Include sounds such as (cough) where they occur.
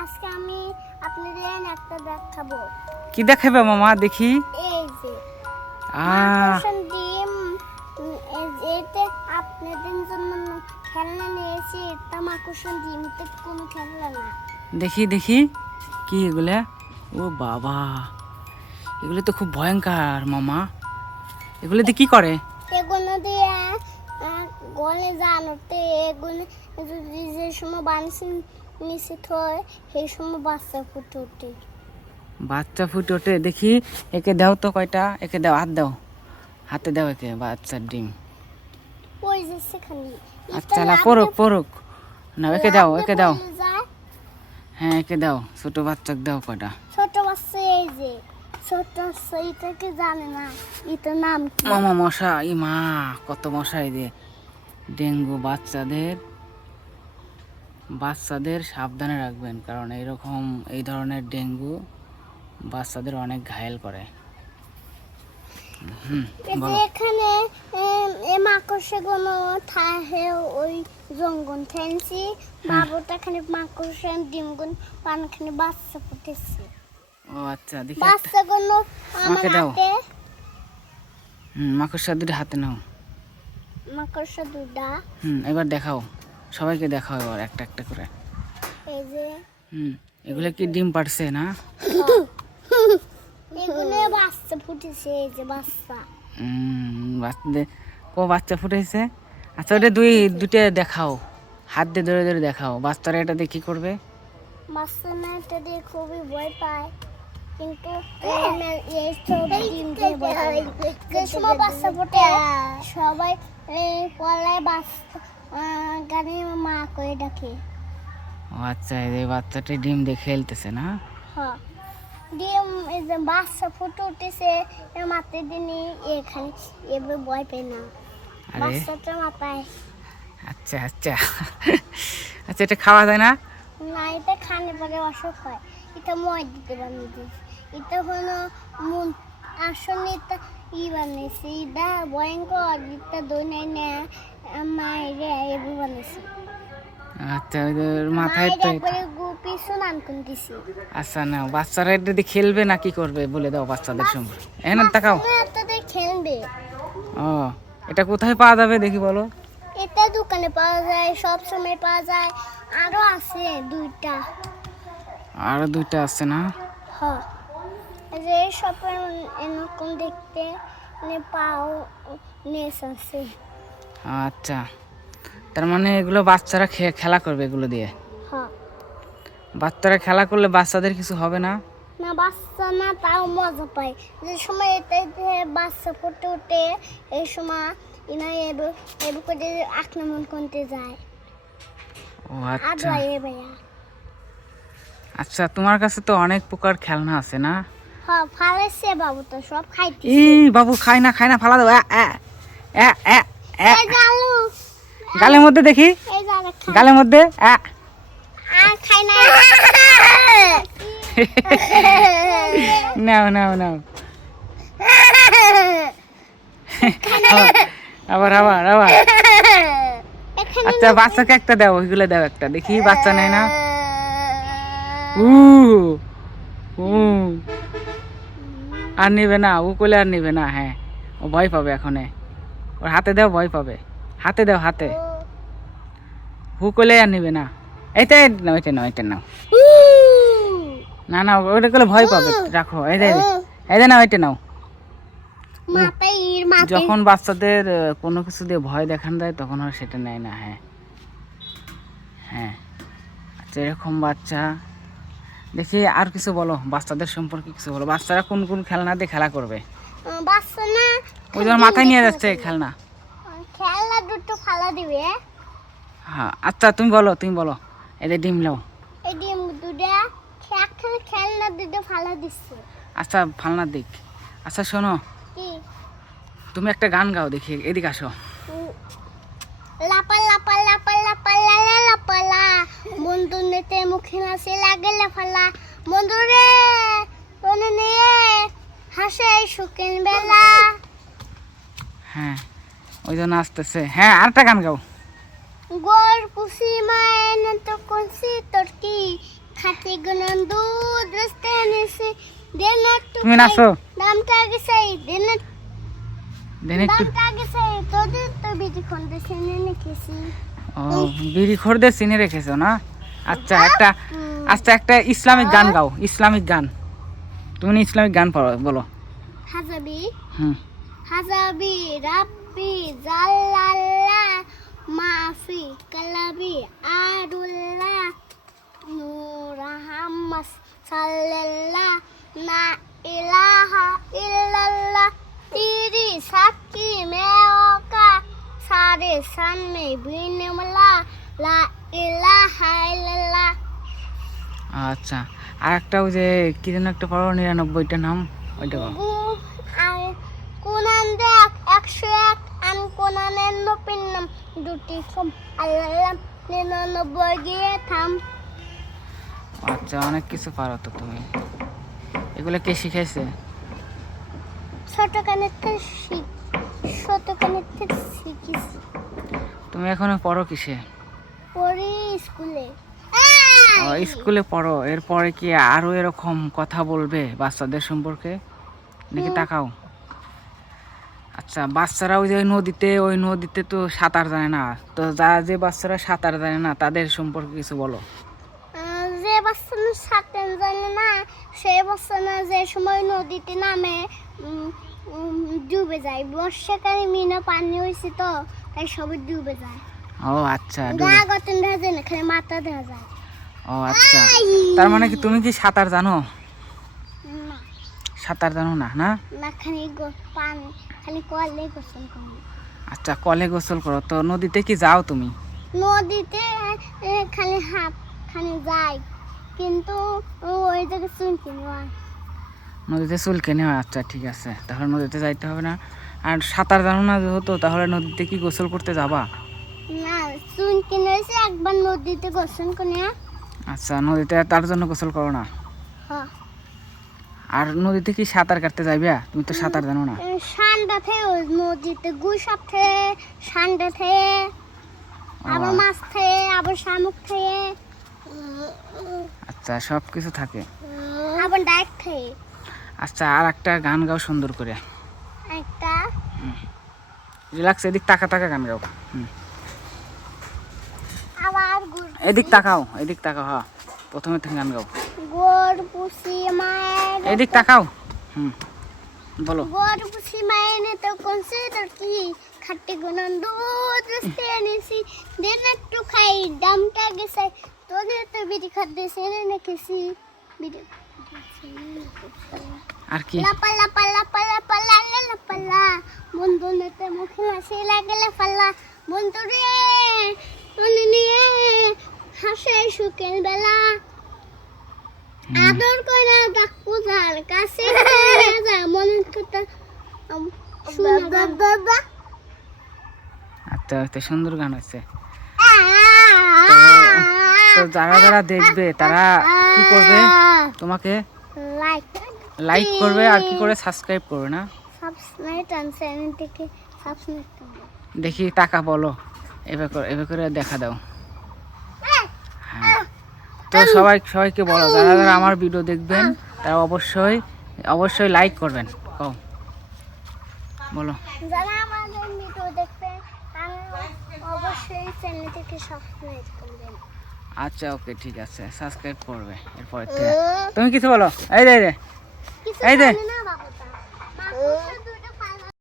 আজকে আমি আপনাদের একটা দেখাবো। কি দেখাবে মামা? দেখি। এই যে ডিম এতে আপনাদের জন্য খেলনা নিয়েছি মাকড়সার ডিমতে কোনো খেলনা না। দেখি দেখি। কি এগুলা? ও বাবা। এগুলো তো খুব ভয়ঙ্কর মামা। এগুলোতে কি করে? এগুলো দিয়ে গলে জানোতে এগুলো যদি যে সময় বানিয়ে নিশ্চিত হয় সেই সময় বাচ্চা ফুটে ওঠে। বাচ্চা ফুটে ওঠে দেখি একে দাও তো কয়টা একে দাও হাত দাও। হাতে দাও একে বাচ্চার ডিম। ওই যে সেখানে। আচ্ছা না পড়ুক পড়ুক না একে দাও একে দাও। হ্যাঁ একে দাও ছোট বাচ্চাকে দাও কয়টা। ছোট বাচ্চা এই যে ছোট এটাকে জানে না এটার নাম মামা মশা ই মা কত মশা এই যে। ডেঙ্গু বাচ্চাদের বাচ্চাদের সাবধানে রাখবেন কারণ এইরকম এই ধরনের ডেঙ্গু বাচ্চাদের অনেক ঘায়েল করে। এখানে মাকড়সাগুলো থাকে ওই জঙ্গল ফেন্সি বাবুটা এখানে মাকড়সা ডিমগুন পানখানে বাচ্চা ফুটেছে ও আচ্ছা দেখি বাচ্চাগুলো আমার হাতে। হুম মাকড়সা দুটো হাতে নাও। মাকড়সা দুটা। হুম এবার দেখাও। সবাইকে দেখা দেখাও এবার একটা একটা করে। এই যে। হুম এগুলো কি ডিম পাড়ছে না? (laughs) এগুলো বাচ্চা ফুটেছে এই যে বাচ্চা। হুম, বাচ্চাদের ও বাচ্চা ফুটেছে? আচ্ছা ওটা দুই দুটো দেখাও। হাত দিয়ে ধরে ধরে দেখাও। বাচ্চারা এটা দিয়ে কি করবে? বাচ্চা না এটা দিয়ে খুবই ভয় পায়। কিন্তু এই সব ডিম দিয়ে ভয় পায়। যে সময় বাচ্চা ফোটে সবাই পলায় বাচ্চা গানে মা করে ডাকে। ও আচ্ছা এই বাচ্চাটি ডিম দিয়ে খেলতেছে না? হ্যাঁ। ডিম বাচ্চা ফুটে উঠেছে মাথায় দিনই এখানে এভাবে ভয় পায় না। বাচ্চাটা মাথায়। আচ্ছা আচ্ছা। আচ্ছা এটা খাওয়া যায় না? না এটা খানে পরে অসুখ হয়। এটা মই দিতে বানিয়েছে। এটা হলো মন আসলে এটা ই বানিয়েছে। এটা ভয়ঙ্কর এটা দোনে না। এবার আচ্ছা মাথায় তো কুন্দিছি আচ্ছা না বাচ্চারা এটা দিয়ে খেলবে না কি করবে? বলে দাও বাচ্চাদের সম্পর্কে। এখানে তাকাও। এটাতে খেলবে। ও এটা কোথায় পাওয়া যাবে দেখি বলো। এটা দোকানে পাওয়া যায় সব সময় পাওয়া যায়। আরও আছে দুইটা। আরও দুইটা আছে না? যে সব এরকম দেখতে মানে পাও নেস আছে। আচ্ছা। তার মানে এগুলো বাচ্চারা খে- খেলা করবে এগুলো দিয়ে? হ্যাঁ। বাচ্চারা খেলা করলে বাচ্চাদের কিছু হবে না? না বাচ্চা না তাও মজা পায়। যে সময় এতে বাচ্চা ফুটে উঠে এই সময় ইনা এবে এবে করে আক্রমণ করতে যায়। ও আচ্ছা। আচ্ছা তোমার কাছে তো অনেক প্রকার খেলনা আছে না? হ্যাঁ ফালেছে বাবু তো সব খাইতে এই বাবু খাই না খাই না ফালা দাও আ, আ, আ, গালের মধ্যে দেখি। গালের মধ্যে নাও নাও নাও। আবার আবার আবার। আচ্ছা বাচ্চাকে একটা দাও ওইগুলো দাও একটা। দেখি বাচ্চা নেয় না। উ। আর নিবে না ও কোলে আর নিবে না হ্যাঁ। ও ভয় পাবে এখনে। ওর হাতে দেও ভয় পাবে। হাতে দাও হাতে। হু কোলে আর নিবে না। এইটা নাও এটা নাও এটা নাও। না না ওটা করলে ভয় পাবে। রাখো এই দে এই দে। নাও এটা নাও। যখন বাচ্চাদের কোনো কিছু দিয়ে ভয় দেখান দেয় তখন আর সেটা নেয় না হ্যাঁ। হ্যাঁ। আচ্ছা এরকম বাচ্চা। দেখি আর কিছু বলো বাচ্চাদের সম্পর্কে কিছু বলো। বাচ্চারা কোন কোন খেলনা দিয়ে খেলা করবে? আহ, বাচ্চা না ওই তোমার মাথায় নিয়ে যাচ্ছে খেলনা। খেলনা দুটো ফালা দিবে। হ্যাঁ আচ্ছা তুমি বলো তুমি বলো। এদের ডিম লাও এই ডিম দুটা একখানে খেলনা দুটো ফালা দিচ্ছে। আচ্ছা ফালনার দিক। আচ্ছা শোনো। তুমি একটা গান গাও দেখি এদিকে আসো। লাপা লাপা লাপা লাপা লালা লাপালা বন্ধু নেতে মুখে হাসি লাগে লাফালা বন্ধু রে মনে নিয়ে হাসে সুখেন বেলা। হ্যাঁ ওই জন্য আসতেছে। হ্যাঁ আরেকটা গান গাও। গোর পুষি মায়ের তো কনসি তোর কি খাতে গুণন দুধ রাস্তায় এনেছে। দেন একটু তুমি। নাচো। দামটা আগে চাই দেন দেন একটু। দামটা আগে চাই। তোদের তো বিধি খন্ডে সেনে রেখেছি। ও বিড়ি খোরদের চিনে রেখেছো না? আচ্ছা একটা আচ্ছা একটা ইসলামিক গান গাও। ইসলামিক গান। তুমি ইসলামিক গান পড়ো বলো। হাজাবি। হুম। হাজাবি রাব্বি জাল্লাল্লাহ মাফি কালাবি আদুল্লাহ নূর হাম্মাস সাল্লাল্লাহ না ইলাহা ইল্লাল্লাহ তিরি সাক্ষী মেওকা সারে সামনে বিনমলা লা ইলাহা ইল্লাল্লাহ আচ্ছা আর একটা ওই যে, কি যেন একটা পড়ো, নিরানব্বইটা নাম, ওইটা বলো গু আর কোনান দেখ একশো এক আন কোনানের নাম দুটি কম আল্লাহ নিরানব্বই গিয়ে থাম আচ্ছা অনেক কিছু পারো তো তুমি। এগুলো কে শিখাইছে? ছোট কানের থেকে শিখ ছোট কানের থেকে শিখিস তুমি এখনও পড়ো কিসে? পড়ি স্কুলে। স্কুলে পড়ো। এরপরে কি আরও এরকম কথা বলবে বাচ্চাদের সম্পর্কে? দেখি তাকাও। বাচ্চারা ওই যে ওই নদীতে ওই নদীতে তো সাঁতার জানে না। তো যা যে বাচ্চারা সাঁতার জানে না তাদের সম্পর্কে কিছু বলো। যে বাচ্চা সাঁতার জানে না সে বাচ্চারা যে সময় নদীতে নামে ডুবে যায়। বর্ষাকালে মিনো পানি হয়েছে তো তাই সবাই ডুবে যায়। ও আচ্ছা গা গতন দেখা যায় না খালি মাথা দেখা যায়। ও আচ্ছা। তার মানে কি তুমি কি সাঁতার জানো? সাঁতার জানো না না? না খালি গো- খালি কলে গোসল করি। আচ্ছা কলে গোসল করো। তো নদীতে কি যাও তুমি? নদীতে খালি হাত খালি যাই। কিন্তু ওই জায়গায় চুন কিনে হয়। নদীতে চুলকে নেওয়া আচ্ছা ঠিক আছে। তাহলে নদীতে যাইতে হবে না। আর সাঁতার জানো না যেহেতু তাহলে নদীতে কি গোসল করতে যাবা? না চুন কিনে হয়েছে একবার নদীতে গোসল করে আচ্ছা নদীতে তার জন্য গোসল করো না? হ্যাঁ আর নদীতে কি সাঁতার কাটতে যাইবা? তুমি তো সাঁতার জানো না। সান্ডা থেকে ওই নদীতে গুসাপ থেকে সান্ডা থেকে আবার মাছ থেকে আবার শামুক থেকে আচ্ছা সব কিছু থাকে আবার ডাইক থেকে আচ্ছা আর একটা গান গাও সুন্দর করে। একটা। রিল্যাক্স এদিক তাকা তাকা গান গাও। এদিক তাকাও এদিক তাকাও হ্যাঁ। প্রথমে থেকে গান গাও। এদিক তাকাও। হুম বলো। গোড় পুষি মায়ের তো কোনসে তোর কি খাটে গুণন দুধ রস্তে এনেছি। দিন একটু খাই দামটা গেছে। তোদের তো বিড়ি খাদ্য সেনে রেখেছি। বিড়ি আর কি? লাপা লাপা লাপা লাপা লালা লাপালা বন্ধু নেতে মুখে হাসি লাগলে ফাল্লা বন্ধু রে মনে নিয়ে হাসে সুখের বেলা। আদর করে ডাক পূজার কাছে যা কথা আচ্ছা তো সুন্দর গান হচ্ছে তো যারা যারা দেখবে তারা কি করবে? তোমাকে লাইক লাইক করবে আর কি করে সাবস্ক্রাইব করবে না? দেখি টাকা বলো। এবার করে এবার করে দেখা দাও। তো সবাই সবাইকে বলো যারা যারা আমার ভিডিও দেখবেন তারা অবশ্যই অবশ্যই লাইক করবেন। কও। বলো। যারা আমাদের ভিডিও দেখবে অবশ্যই চ্যানেলটিকে সাবস্ক্রাইব করবেন। আচ্ছা ওকে ঠিক আছে। সাবস্ক্রাইব করবে এরপর তুমি কিছু বলো। এই দে এই দে কিছু এই না